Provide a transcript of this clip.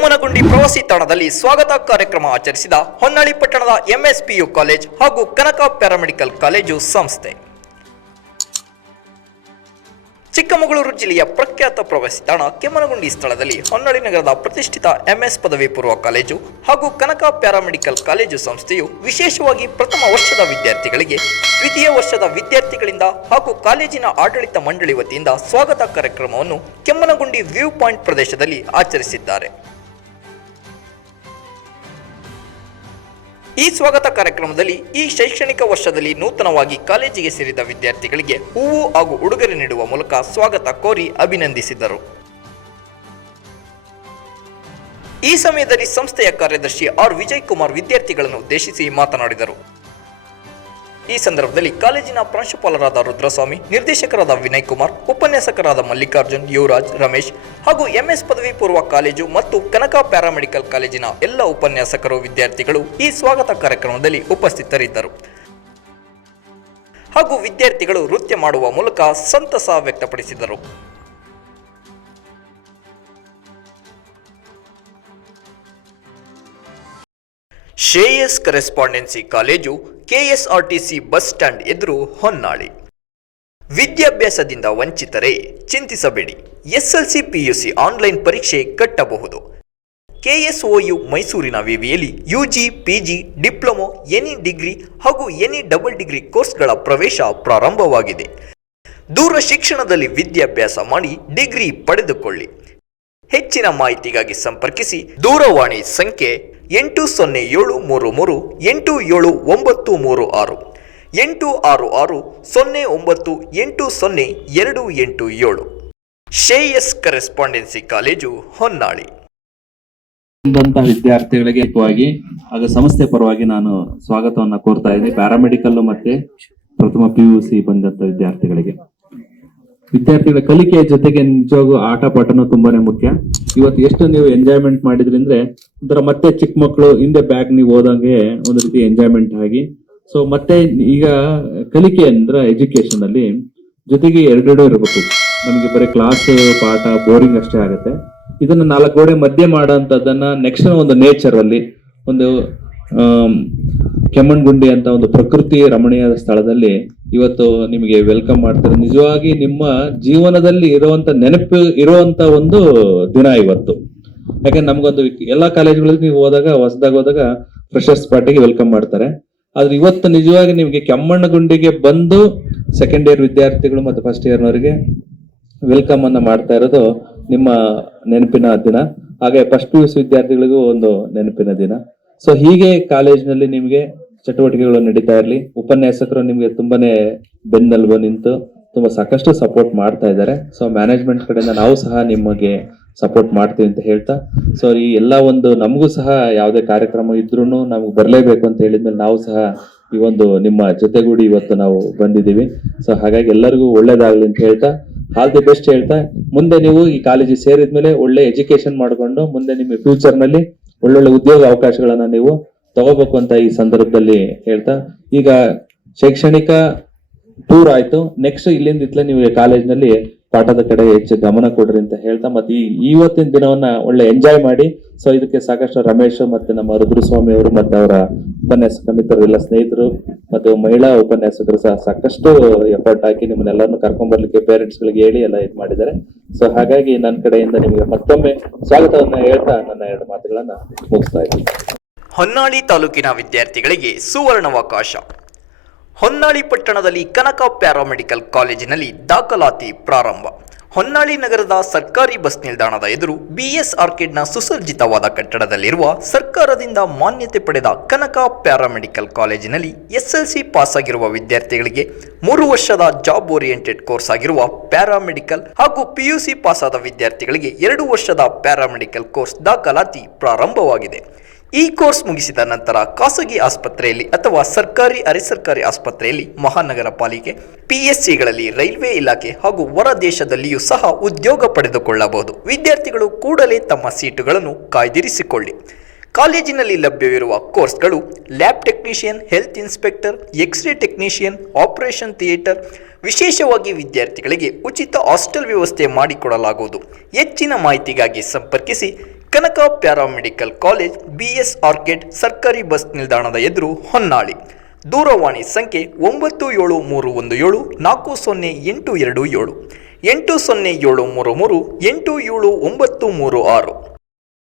ಕೆಮ್ಮನಗುಂಡಿ ಪ್ರವಾಸಿ ತಾಣದಲ್ಲಿ ಸ್ವಾಗತ ಕಾರ್ಯಕ್ರಮ ಆಚರಿಸಿದ ಹೊನ್ನಾಳಿ ಪಟ್ಟಣದ ಎಂಎಸ್ಪಿಯು ಕಾಲೇಜ್ ಹಾಗೂ ಕನಕ ಪ್ಯಾರಾಮೆಡಿಕಲ್ ಕಾಲೇಜು ಸಂಸ್ಥೆ. ಚಿಕ್ಕಮಗಳೂರು ಜಿಲ್ಲೆಯ ಪ್ರಖ್ಯಾತ ಪ್ರವಾಸಿ ತಾಣ ಕೆಮ್ಮನಗುಂಡಿ ಸ್ಥಳದಲ್ಲಿ ಹೊನ್ನಾಳಿ ನಗರದ ಪ್ರತಿಷ್ಠಿತ ಎಂಎಸ್ ಪದವಿ ಪೂರ್ವ ಕಾಲೇಜು ಹಾಗೂ ಕನಕ ಪ್ಯಾರಾಮೆಡಿಕಲ್ ಕಾಲೇಜು ಸಂಸ್ಥೆಯು ವಿಶೇಷವಾಗಿ ಪ್ರಥಮ ವರ್ಷದ ವಿದ್ಯಾರ್ಥಿಗಳಿಗೆ ದ್ವಿತೀಯ ವರ್ಷದ ವಿದ್ಯಾರ್ಥಿಗಳಿಂದ ಹಾಗೂ ಕಾಲೇಜಿನ ಆಡಳಿತ ಮಂಡಳಿ ವತಿಯಿಂದ ಸ್ವಾಗತ ಕಾರ್ಯಕ್ರಮವನ್ನು ಕೆಮ್ಮನಗುಂಡಿ ವ್ಯೂ ಪಾಯಿಂಟ್ ಪ್ರದೇಶದಲ್ಲಿ ಆಚರಿಸಿದ್ದಾರೆ. ಈ ಸ್ವಾಗತ ಕಾರ್ಯಕ್ರಮದಲ್ಲಿ ಈ ಶೈಕ್ಷಣಿಕ ವರ್ಷದಲ್ಲಿ ನೂತನವಾಗಿ ಕಾಲೇಜಿಗೆ ಸೇರಿದ ವಿದ್ಯಾರ್ಥಿಗಳಿಗೆ ಹೂವು ಹಾಗೂ ಉಡುಗೊರೆ ನೀಡುವ ಮೂಲಕ ಸ್ವಾಗತ ಕೋರಿ ಅಭಿನಂದಿಸಿದರು. ಈ ಸಮಯದಲ್ಲಿ ಸಂಸ್ಥೆಯ ಕಾರ್ಯದರ್ಶಿ ಆರ್. ವಿಜಯ್ ಕುಮಾರ್ ವಿದ್ಯಾರ್ಥಿಗಳನ್ನು ಉದ್ದೇಶಿಸಿ ಮಾತನಾಡಿದರು. ಈ ಸಂದರ್ಭದಲ್ಲಿ ಕಾಲೇಜಿನ ಪ್ರಾಂಶುಪಾಲರಾದ ರುದ್ರಸ್ವಾಮಿ, ನಿರ್ದೇಶಕರಾದ ವಿನಯ್ ಕುಮಾರ್ ಉಪನ್ಯಾಸಕರಾದ ಮಲ್ಲಿಕಾರ್ಜುನ್, ಯುವರಾಜ್, ರಮೇಶ್ ಹಾಗೂ ಎಂಎಸ್ ಪದವಿ ಪೂರ್ವ ಕಾಲೇಜು ಮತ್ತು ಕನಕ ಪ್ಯಾರಾಮೆಡಿಕಲ್ ಕಾಲೇಜಿನ ಎಲ್ಲ ಉಪನ್ಯಾಸಕರು, ವಿದ್ಯಾರ್ಥಿಗಳು ಈ ಸ್ವಾಗತ ಕಾರ್ಯಕ್ರಮದಲ್ಲಿ ಉಪಸ್ಥಿತರಿದ್ದರು. ಹಾಗೂ ವಿದ್ಯಾರ್ಥಿಗಳು ನೃತ್ಯ ಮಾಡುವ ಮೂಲಕ ಸಂತಸ ವ್ಯಕ್ತಪಡಿಸಿದರು. Shreyas correspondence college KSRTC bus stand ಎದುರು ಹೊನ್ನಾಳಿ. ವಿದ್ಯಾಭ್ಯಾಸದಿಂದ ವಂಚಿತರೇ, ಚಿಂತಿಸಬೇಡಿ. ಎಸ್ಎಲ್ಸಿ, ಪಿಯುಸಿ ಆನ್ಲೈನ್ ಪರೀಕ್ಷೆ ಕಟ್ಟಬಹುದು. ಕೆಎಸ್ಒಯು ಮೈಸೂರಿನ ವಿವಿಯಲ್ಲಿ UG, PG, diploma any degree ಹಾಗೂ ಎನಿ ಡಬಲ್ ಡಿಗ್ರಿ ಕೋರ್ಸ್ಗಳ ಪ್ರವೇಶ ಪ್ರಾರಂಭವಾಗಿದೆ. ದೂರ ಶಿಕ್ಷಣದಲ್ಲಿ ವಿದ್ಯಾಭ್ಯಾಸ ಮಾಡಿ ಡಿಗ್ರಿ ಪಡೆದುಕೊಳ್ಳಿ. ಹೆಚ್ಚಿನ ಮಾಹಿತಿಗಾಗಿ ಸಂಪರ್ಕಿಸಿ ದೂರವಾಣಿ ಸಂಖ್ಯೆ ಎಂಟು ಸೊನ್ನೆ ಏಳು ಮೂರು ಮೂರು, ಎಂಟು ಏಳು ಒಂಬತ್ತು ಮೂರು ಆರು. ಎಂಟು ಆರು ಆರು, ಸೊನ್ನೆ ಒಂಬತ್ತು, ಎಂಟು ಸೊನ್ನೆ ಎರಡು ಎಂಟು ಏಳು. Shreyas correspondence college Honnali. ವಿದ್ಯಾರ್ಥಿಗಳಿಗೆ ಹಾಗೂ ಸಂಸ್ಥೆ ಪರವಾಗಿ ನಾನು ಸ್ವಾಗತವನ್ನು ಕೋರ್ತಾ ಇದ್ದೀನಿ. ಪ್ಯಾರಾಮೆಡಿಕಲ್ ಮತ್ತೆ ಪ್ರಥಮ ಪಿ ಯು ಸಿ ಬಂದಂತ ವಿದ್ಯಾರ್ಥಿಗಳಿಗೆ. ವಿದ್ಯಾರ್ಥಿಗಳ ಕಲಿಕೆಯ ಜೊತೆಗೆ ನಿಜವಾಗೂ ಆಟ ಪಾಠನೂ ತುಂಬಾನೇ ಮುಖ್ಯ. ಇವತ್ತು ಎಷ್ಟು ನೀವು ಎಂಜಾಯ್ಮೆಂಟ್ ಮಾಡಿದ್ರಿ ಅಂದ್ರೆ ಒಂಥರ ಮತ್ತೆ ಚಿಕ್ಕ ಮಕ್ಕಳು ಹಿಂದೆ ಬ್ಯಾಗ್ ನೀವು ಹೋದಂಗೆ ಒಂದು ರೀತಿ ಎಂಜಾಯ್ಮೆಂಟ್ ಆಗಿ. ಸೊ ಮತ್ತೆ ಈಗ ಕಲಿಕೆ ಅಂದ್ರೆ ಎಜುಕೇಶನ್ ಅಲ್ಲಿ ಜೊತೆಗೆ ಎರಡೆರಡು ಇರಬೇಕು. ನಮಗೆ ಬರೀ ಕ್ಲಾಸ್ ಪಾಠ ಬೋರಿಂಗ್ ಅಷ್ಟೇ ಆಗುತ್ತೆ. ಇದನ್ನ ನಾಲ್ಕು ಗೋಡೆ ಮಧ್ಯೆ ಮಾಡೋಂಥದ್ದನ್ನ ನೆಕ್ಸ್ಟ್ ಒಂದು ನೇಚರ್ ಅಲ್ಲಿ ಒಂದು ಕೆಮ್ಮಣ್ಗುಂಡಿ ಅಂತ ಒಂದು ಪ್ರಕೃತಿ ರಮಣೀಯ ಸ್ಥಳದಲ್ಲಿ ಇವತ್ತು ನಿಮಗೆ ವೆಲ್ಕಮ್ ಮಾಡ್ತಾರೆ. ನಿಜವಾಗಿ ನಿಮ್ಮ ಜೀವನದಲ್ಲಿ ಇರುವಂತ ನೆನಪು, ಇರುವಂತ ಒಂದು ದಿನ ಇವತ್ತು. ಯಾಕಂದ್ರೆ ನಮ್ಗೊಂದು ಎಲ್ಲಾ ಕಾಲೇಜುಗಳಲ್ಲಿ ನೀವು ಹೋದಾಗ, ಹೊಸದಾಗ ಹೋದಾಗ ಫ್ರೆಶರ್ಸ್ ಪಾರ್ಟಿಗೆ ವೆಲ್ಕಮ್ ಮಾಡ್ತಾರೆ. ಆದ್ರೆ ಇವತ್ತು ನಿಜವಾಗಿ ನಿಮಗೆ ಕೆಮ್ಮಣ್ಣಗುಂಡಿಗೆ ಬಂದು ಸೆಕೆಂಡ್ ಇಯರ್ ವಿದ್ಯಾರ್ಥಿಗಳು ಮತ್ತು ಫಸ್ಟ್ ಇಯರ್ನವರಿಗೆ ವೆಲ್ಕಮ್ ಅನ್ನ ಮಾಡ್ತಾ ಇರೋದು ನಿಮ್ಮ ನೆನಪಿನ ದಿನ. ಹಾಗೆ ಫಸ್ಟ್ ಪಿ ಯು ಸಿ ವಿದ್ಯಾರ್ಥಿಗಳಿಗೂ ಒಂದು ನೆನಪಿನ ದಿನ. ಸೊ ಹೀಗೆ ಕಾಲೇಜಿನಲ್ಲಿ ನಿಮಗೆ ಚಟುವಟಿಕೆಗಳು ನಡೀತಾ ಇರಲಿ. ಉಪನ್ಯಾಸಕರು ನಿಮಗೆ ತುಂಬಾನೇ ಬೆನ್ನೆಲುಬು ನಿಂತು ತುಂಬಾ ಸಾಕಷ್ಟು ಸಪೋರ್ಟ್ ಮಾಡ್ತಾ ಇದ್ದಾರೆ. ಸೊ ಮ್ಯಾನೇಜ್ಮೆಂಟ್ ಕಡೆಯಿಂದ ನಾವು ಸಹ ನಿಮಗೆ ಸಪೋರ್ಟ್ ಮಾಡ್ತೀವಿ ಅಂತ ಹೇಳ್ತಾ. ಸೊ ಈ ಎಲ್ಲ ಒಂದು ನಮಗೂ ಸಹ ಯಾವುದೇ ಕಾರ್ಯಕ್ರಮ ಇದ್ರೂ ನಮ್ಗೆ ಬರಲೇಬೇಕು ಅಂತ ಹೇಳಿದ್ಮೇಲೆ ನಾವು ಸಹ ಈ ಒಂದು ನಿಮ್ಮ ಜೊತೆಗೂಡಿ ಇವತ್ತು ನಾವು ಬಂದಿದ್ದೀವಿ. ಸೊ ಹಾಗಾಗಿ ಎಲ್ಲರಿಗೂ ಒಳ್ಳೇದಾಗ್ಲಿ ಅಂತ ಹೇಳ್ತಾ. ಆಲ್ ದಿ ಬೆಸ್ಟ್ ಹೇಳ್ತಾ. ಮುಂದೆ ನೀವು ಈ ಕಾಲೇಜಿಗೆ ಸೇರಿದ್ಮೇಲೆ ಒಳ್ಳೆ ಎಜುಕೇಶನ್ ಮಾಡಿಕೊಂಡು ಮುಂದೆ ನಿಮ್ಮ ಫ್ಯೂಚರ್ನಲ್ಲಿ ಒಳ್ಳೊಳ್ಳೆ ಉದ್ಯೋಗ ಅವಕಾಶಗಳನ್ನ ನೀವು ತಗೋಬೇಕು ಅಂತ ಈ ಸಂದರ್ಭದಲ್ಲಿ ಹೇಳ್ತಾ, ಈಗ ಶೈಕ್ಷಣಿಕ ಟೂರ್ ಆಯ್ತು. ನೆಕ್ಸ್ಟ್ ಇಲ್ಲಿಂದ ಇತ್ಲೆ ನೀವು ಕಾಲೇಜ್ನಲ್ಲಿ ಪಾಠದ ಕಡೆ ಹೆಚ್ಚು ಗಮನ ಕೊಡ್ರಿ ಅಂತ ಹೇಳ್ತಾ, ಮತ್ತೆ ಈ ಇವತ್ತಿನ ದಿನವನ್ನ ಒಳ್ಳೆ ಎಂಜಾಯ್ ಮಾಡಿ. ಸೊ ಇದಕ್ಕೆ ಸಾಕಷ್ಟು ರಮೇಶ್ ಮತ್ತೆ ನಮ್ಮ ರುದ್ರಸ್ವಾಮಿ ಅವರು ಮತ್ತೆ ಅವರ ಉಪನ್ಯಾಸಕ ಮಿತ್ರರು ಎಲ್ಲ ಸ್ನೇಹಿತರು ಮತ್ತೆ ಮಹಿಳಾ ಉಪನ್ಯಾಸಕರು ಸಹ ಸಾಕಷ್ಟು ಎಫರ್ಟ್ ಹಾಕಿ ನಿಮ್ಮನ್ನೆಲ್ಲರನ್ನು ಕರ್ಕೊಂಡ್ ಬರ್ಲಿಕ್ಕೆ ಪೇರೆಂಟ್ಸ್ ಗಳಿಗೆ ಹೇಳಿ ಎಲ್ಲ ಇದು ಮಾಡಿದ್ದಾರೆ. ಸೊ ಹಾಗಾಗಿ ನನ್ನ ಕಡೆಯಿಂದ ನಿಮಗೆ ಮತ್ತೊಮ್ಮೆ ಸ್ವಾಗತವನ್ನ ಹೇಳ್ತಾ ನನ್ನ ಎರಡು ಮಾತುಗಳನ್ನ ಮುಗಿಸ್ತಾ ಇದ್ದೀನಿ. ಹೊನ್ನಾಳಿ ತಾಲೂಕಿನ ವಿದ್ಯಾರ್ಥಿಗಳಿಗೆ ಸುವರ್ಣಾವಕಾಶ. ಹೊನ್ನಾಳಿ ಪಟ್ಟಣದಲ್ಲಿ ಕನಕ ಪ್ಯಾರಾಮೆಡಿಕಲ್ ಕಾಲೇಜಿನಲ್ಲಿ ದಾಖಲಾತಿ ಪ್ರಾರಂಭ. ಹೊನ್ನಾಳಿ ನಗರದ ಸರ್ಕಾರಿ ಬಸ್ ನಿಲ್ದಾಣದ ಎದುರು ಬಿಎಸ್ ಆರ್ಕಿಡ್ನ ಸುಸಜ್ಜಿತವಾದ ಕಟ್ಟಡದಲ್ಲಿರುವ ಸರ್ಕಾರದಿಂದ ಮಾನ್ಯತೆ ಪಡೆದ ಕನಕ ಪ್ಯಾರಾಮೆಡಿಕಲ್ ಕಾಲೇಜಿನಲ್ಲಿ ಎಸ್ಎಲ್ಸಿ ಪಾಸ್ ಆಗಿರುವ ವಿದ್ಯಾರ್ಥಿಗಳಿಗೆ ಮೂರು ವರ್ಷದ ಜಾಬ್ ಓರಿಯೆಂಟೆಡ್ ಕೋರ್ಸ್ ಆಗಿರುವ ಪ್ಯಾರಾಮೆಡಿಕಲ್ ಹಾಗೂ ಪಿಯುಸಿ ಪಾಸ್ ಆದ ವಿದ್ಯಾರ್ಥಿಗಳಿಗೆ ಎರಡು ವರ್ಷದ ಪ್ಯಾರಾಮೆಡಿಕಲ್ ಕೋರ್ಸ್ ದಾಖಲಾತಿ ಪ್ರಾರಂಭವಾಗಿದೆ. ಈ ಕೋರ್ಸ್ ಮುಗಿಸಿದ ನಂತರ ಖಾಸಗಿ ಆಸ್ಪತ್ರೆಯಲ್ಲಿ ಅಥವಾ ಸರ್ಕಾರಿ ಅರೆ ಸರ್ಕಾರಿ ಆಸ್ಪತ್ರೆಯಲ್ಲಿ ಮಹಾನಗರ ಪಾಲಿಕೆ ಪಿಎಸ್ಸಿಗಳಲ್ಲಿ ರೈಲ್ವೆ ಇಲಾಖೆ ಹಾಗೂ ಹೊರ ದೇಶದಲ್ಲಿಯೂ ಸಹ ಉದ್ಯೋಗ ಪಡೆದುಕೊಳ್ಳಬಹುದು. ವಿದ್ಯಾರ್ಥಿಗಳು ಕೂಡಲೇ ತಮ್ಮ ಸೀಟುಗಳನ್ನು ಕಾಯ್ದಿರಿಸಿಕೊಳ್ಳಿ. ಕಾಲೇಜಿನಲ್ಲಿ ಲಭ್ಯವಿರುವ ಕೋರ್ಸ್ಗಳು lab technician, health inspector, X ray technician, operation theatre, ವಿಶೇಷವಾಗಿ ವಿದ್ಯಾರ್ಥಿಗಳಿಗೆ ಉಚಿತ ಹಾಸ್ಟೆಲ್ ವ್ಯವಸ್ಥೆ ಮಾಡಿಕೊಡಲಾಗುವುದು. ಹೆಚ್ಚಿನ ಮಾಹಿತಿಗಾಗಿ ಸಂಪರ್ಕಿಸಿ Kanaka paramedical college BS Orchid ಸರ್ಕಾರಿ ಬಸ್ ನಿಲ್ದಾಣದ ಎದುರು ಹೊನ್ನಾಳಿ. ದೂರವಾಣಿ ಸಂಖ್ಯೆ ಒಂಬತ್ತು ಏಳು ಮೂರು ಒಂದು ಏಳು, ನಾಲ್ಕು ಸೊನ್ನೆ ಎಂಟು ಎರಡು ಏಳು. ಎಂಟು ಸೊನ್ನೆ ಏಳು ಮೂರು ಮೂರು, ಎಂಟು ಏಳು ಒಂಬತ್ತು ಮೂರು ಆರು.